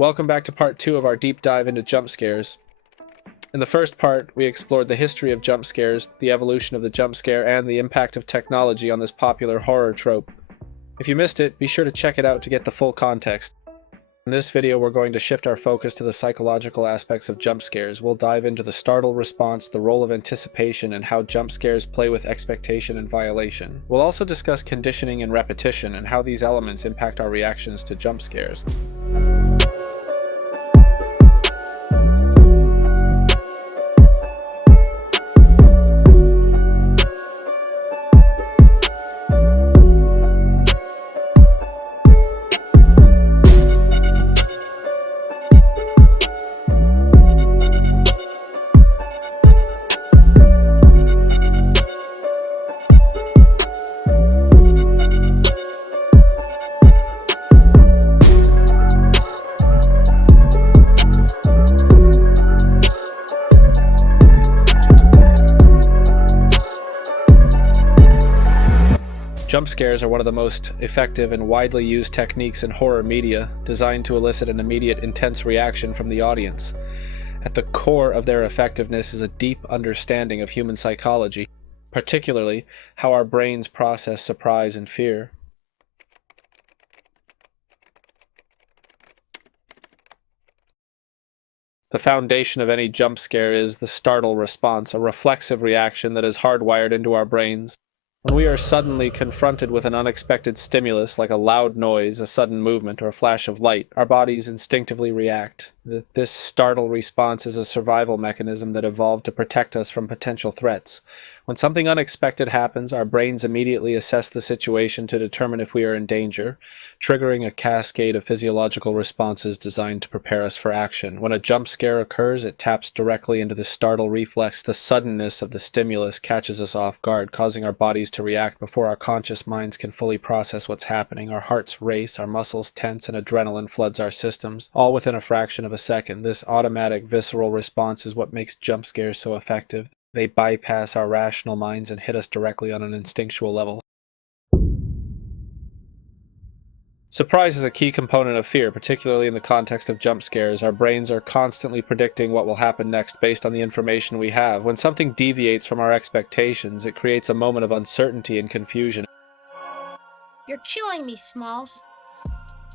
Welcome back to part 2 of our deep dive into jump scares. In the first part, we explored the history of jump scares, the evolution of the jump scare, and the impact of technology on this popular horror trope. If you missed it, be sure to check it out to get the full context. In this video, we're going to shift our focus to the psychological aspects of jump scares. We'll dive into the startle response, the role of anticipation, and how jump scares play with expectation and violation. We'll also discuss conditioning and repetition, and how these elements impact our reactions to jump scares. Jump scares are one of the most effective and widely used techniques in horror media, designed to elicit an immediate, intense reaction from the audience. At the core of their effectiveness is a deep understanding of human psychology, particularly how our brains process surprise and fear. The foundation of any jump scare is the startle response, a reflexive reaction that is hardwired into our brains. When we are suddenly confronted with an unexpected stimulus, like a loud noise, a sudden movement, or a flash of light, our bodies instinctively react. This startle response is a survival mechanism that evolved to protect us from potential threats. When something unexpected happens, our brains immediately assess the situation to determine if we are in danger, triggering a cascade of physiological responses designed to prepare us for action. When a jump scare occurs, it taps directly into the startle reflex. The suddenness of the stimulus catches us off guard, causing our bodies to react before our conscious minds can fully process what's happening. Our hearts race, our muscles tense, and adrenaline floods our systems, all within a fraction of a second. This automatic, visceral response is what makes jump scares so effective. They bypass our rational minds and hit us directly on an instinctual level. Surprise is a key component of fear, particularly in the context of jump scares. Our brains are constantly predicting what will happen next based on the information we have. When something deviates from our expectations, it creates a moment of uncertainty and confusion. You're chilling me, Smalls.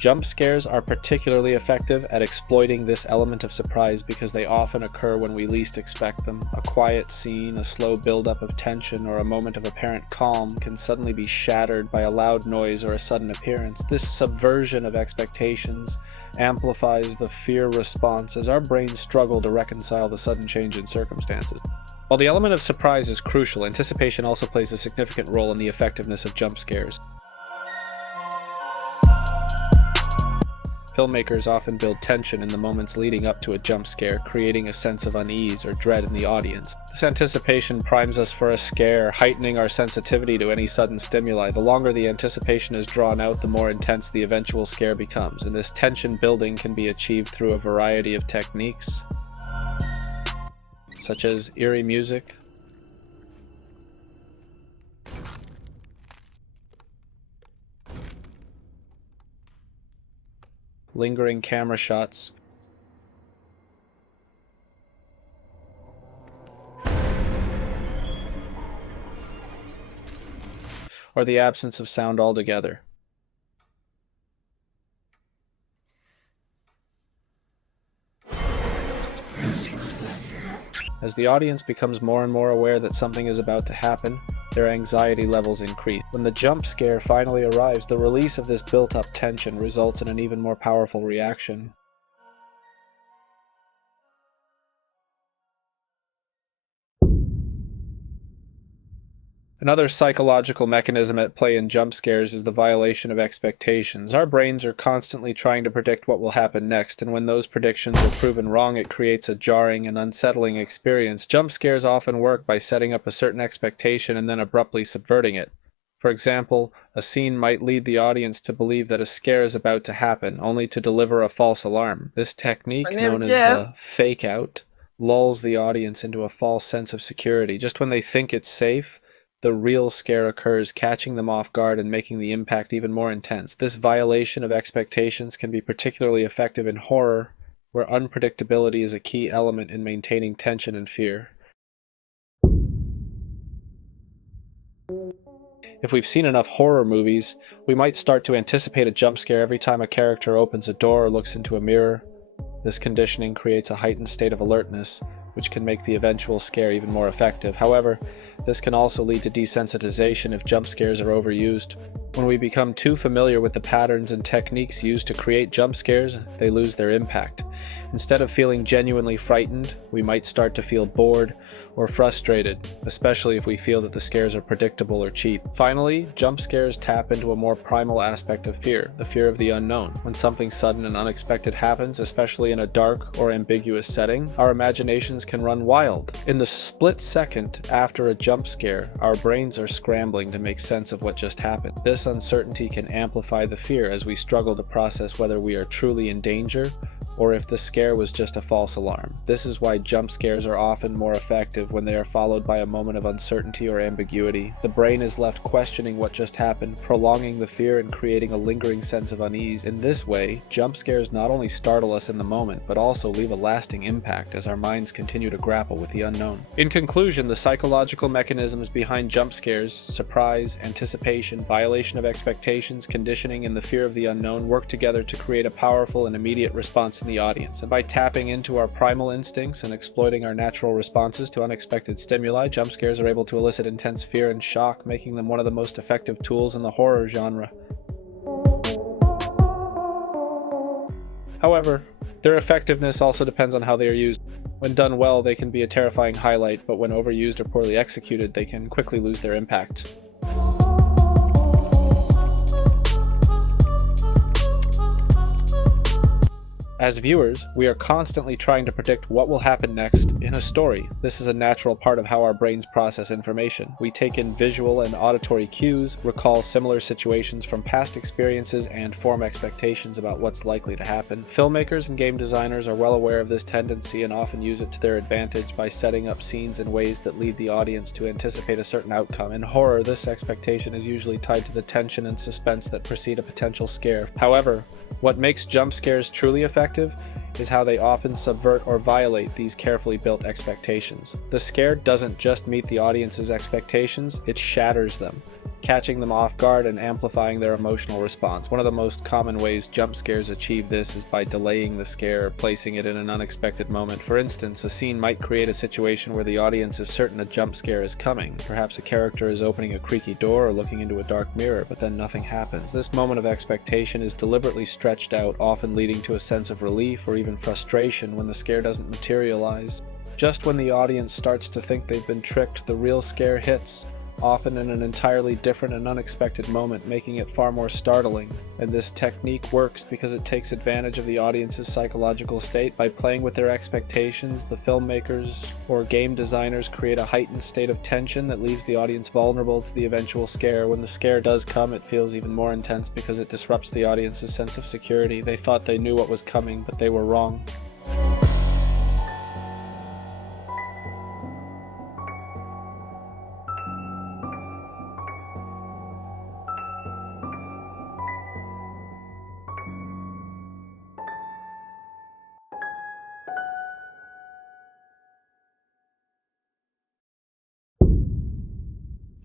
Jump scares are particularly effective at exploiting this element of surprise because they often occur when we least expect them. A quiet scene, a slow buildup of tension, or a moment of apparent calm can suddenly be shattered by a loud noise or a sudden appearance. This subversion of expectations amplifies the fear response as our brains struggle to reconcile the sudden change in circumstances. While the element of surprise is crucial, anticipation also plays a significant role in the effectiveness of jump scares. Filmmakers often build tension in the moments leading up to a jump scare, creating a sense of unease or dread in the audience. This anticipation primes us for a scare, heightening our sensitivity to any sudden stimuli. The longer the anticipation is drawn out, the more intense the eventual scare becomes, and this tension building can be achieved through a variety of techniques, such as eerie music, lingering camera shots, or the absence of sound altogether. As the audience becomes more and more aware that something is about to happen, their anxiety levels increase. When the jump scare finally arrives, the release of this built-up tension results in an even more powerful reaction. Another psychological mechanism at play in jump scares is the violation of expectations. Our brains are constantly trying to predict what will happen next, and when those predictions are proven wrong, it creates a jarring and unsettling experience. Jump scares often work by setting up a certain expectation and then abruptly subverting it. For example, a scene might lead the audience to believe that a scare is about to happen, only to deliver a false alarm. This technique, known as the fake out, lulls the audience into a false sense of security. Just when they think it's safe, the real scare occurs, catching them off guard and making the impact even more intense. This violation of expectations can be particularly effective in horror, where unpredictability is a key element in maintaining tension and fear. If we've seen enough horror movies, we might start to anticipate a jump scare every time a character opens a door or looks into a mirror. This conditioning creates a heightened state of alertness, which can make the eventual scare even more effective. However, this can also lead to desensitization if jump scares are overused. When we become too familiar with the patterns and techniques used to create jump scares, they lose their impact. Instead of feeling genuinely frightened, we might start to feel bored or frustrated, especially if we feel that the scares are predictable or cheap. Finally, jump scares tap into a more primal aspect of fear, the fear of the unknown. When something sudden and unexpected happens, especially in a dark or ambiguous setting, our imaginations can run wild. In the split second after a jump scare, our brains are scrambling to make sense of what just happened. This uncertainty can amplify the fear as we struggle to process whether we are truly in danger or if the scare was just a false alarm. This is why jump scares are often more effective when they are followed by a moment of uncertainty or ambiguity. The brain is left questioning what just happened, prolonging the fear and creating a lingering sense of unease. In this way, jump scares not only startle us in the moment, but also leave a lasting impact as our minds continue to grapple with the unknown. In conclusion, the psychological mechanisms behind jump scares, surprise, anticipation, violation of expectations, conditioning, and the fear of the unknown work together to create a powerful and immediate response in the audience. And by tapping into our primal instincts and exploiting our natural responses to unexpected stimuli, jump scares are able to elicit intense fear and shock, making them one of the most effective tools in the horror genre. However, their effectiveness also depends on how they are used. When done well, they can be a terrifying highlight, but when overused or poorly executed, they can quickly lose their impact. As viewers, we are constantly trying to predict what will happen next in a story. This is a natural part of how our brains process information. We take in visual and auditory cues, recall similar situations from past experiences, and form expectations about what's likely to happen. Filmmakers and game designers are well aware of this tendency and often use it to their advantage by setting up scenes in ways that lead the audience to anticipate a certain outcome. In horror, this expectation is usually tied to the tension and suspense that precede a potential scare. However, what makes jump scares truly effective is how they often subvert or violate these carefully built expectations. The scare doesn't just meet the audience's expectations, it shatters them, catching them off guard and amplifying their emotional response. One of the most common ways jump scares achieve this is by delaying the scare or placing it in an unexpected moment. For instance, a scene might create a situation where the audience is certain a jump scare is coming. Perhaps a character is opening a creaky door or looking into a dark mirror, but then nothing happens. This moment of expectation is deliberately stretched out, often leading to a sense of relief or even frustration when the scare doesn't materialize. Just when the audience starts to think they've been tricked, the real scare hits, often in an entirely different and unexpected moment, making it far more startling. And this technique works because it takes advantage of the audience's psychological state. By playing with their expectations, the filmmakers or game designers create a heightened state of tension that leaves the audience vulnerable to the eventual scare. When the scare does come, it feels even more intense because it disrupts the audience's sense of security. They thought they knew what was coming, but they were wrong.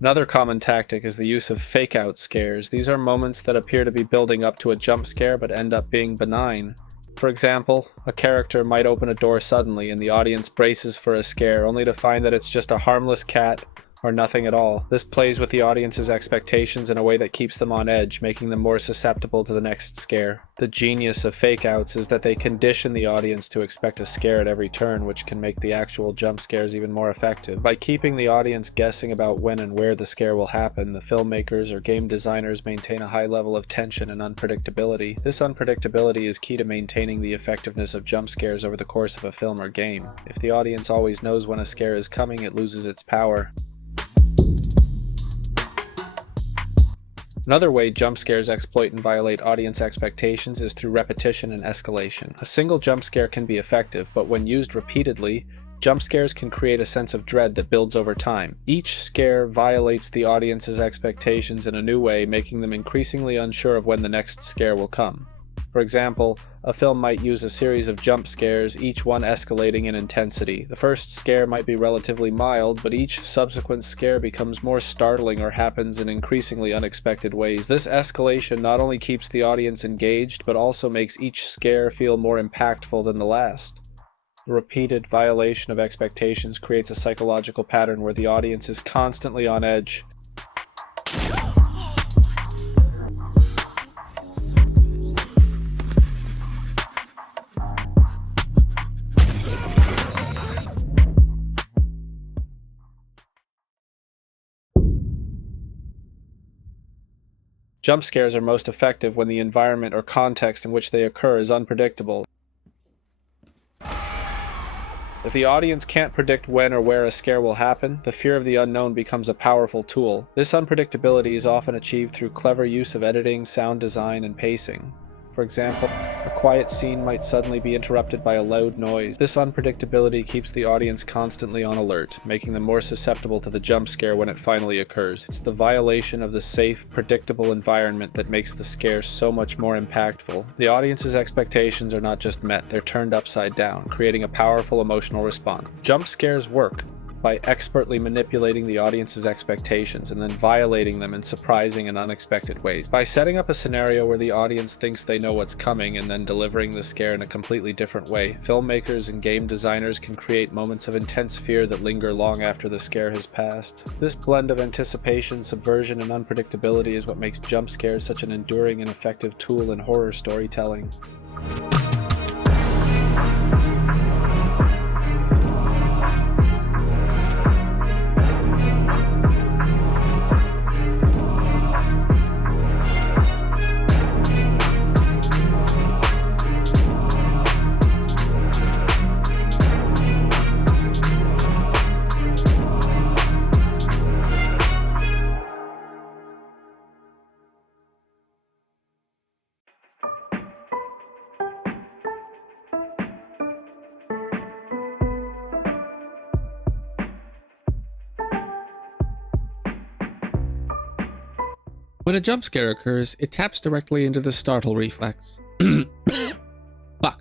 Another common tactic is the use of fake-out scares. These are moments that appear to be building up to a jump scare but end up being benign. For example, a character might open a door suddenly and the audience braces for a scare, only to find that it's just a harmless cat or nothing at all. This plays with the audience's expectations in a way that keeps them on edge, making them more susceptible to the next scare. The genius of fake-outs is that they condition the audience to expect a scare at every turn, which can make the actual jump scares even more effective. By keeping the audience guessing about when and where the scare will happen, the filmmakers or game designers maintain a high level of tension and unpredictability. This unpredictability is key to maintaining the effectiveness of jump scares over the course of a film or game. If the audience always knows when a scare is coming, it loses its power. Another way jump scares exploit and violate audience expectations is through repetition and escalation. A single jump scare can be effective, but when used repeatedly, Jump scares can create a sense of dread that builds over time. Each scare violates the audience's expectations in a new way, making them increasingly unsure of when the next scare will come. For example, a film might use a series of jump scares, each one escalating in intensity. The first scare might be relatively mild, but each subsequent scare becomes more startling or happens in increasingly unexpected ways. This escalation not only keeps the audience engaged, but also makes each scare feel more impactful than the last. The repeated violation of expectations creates a psychological pattern where the audience is constantly on edge. Jump scares are most effective when the environment or context in which they occur is unpredictable. If the audience can't predict when or where a scare will happen, the fear of the unknown becomes a powerful tool. This unpredictability is often achieved through clever use of editing, sound design, and pacing. For example, a quiet scene might suddenly be interrupted by a loud noise. This unpredictability keeps the audience constantly on alert, making them more susceptible to the jump scare when it finally occurs. It's the violation of the safe, predictable environment that makes the scare so much more impactful. The audience's expectations are not just met, they're turned upside down, creating a powerful emotional response. Jump scares work by expertly manipulating the audience's expectations and then violating them in surprising and unexpected ways. By setting up a scenario where the audience thinks they know what's coming and then delivering the scare in a completely different way, filmmakers and game designers can create moments of intense fear that linger long after the scare has passed. This blend of anticipation, subversion, and unpredictability is what makes jump scares such an enduring and effective tool in horror storytelling. When a jump scare occurs, it taps directly into the startle reflex. Fuck.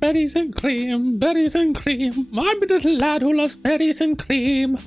Berries and cream, I'm a little lad who loves berries and cream.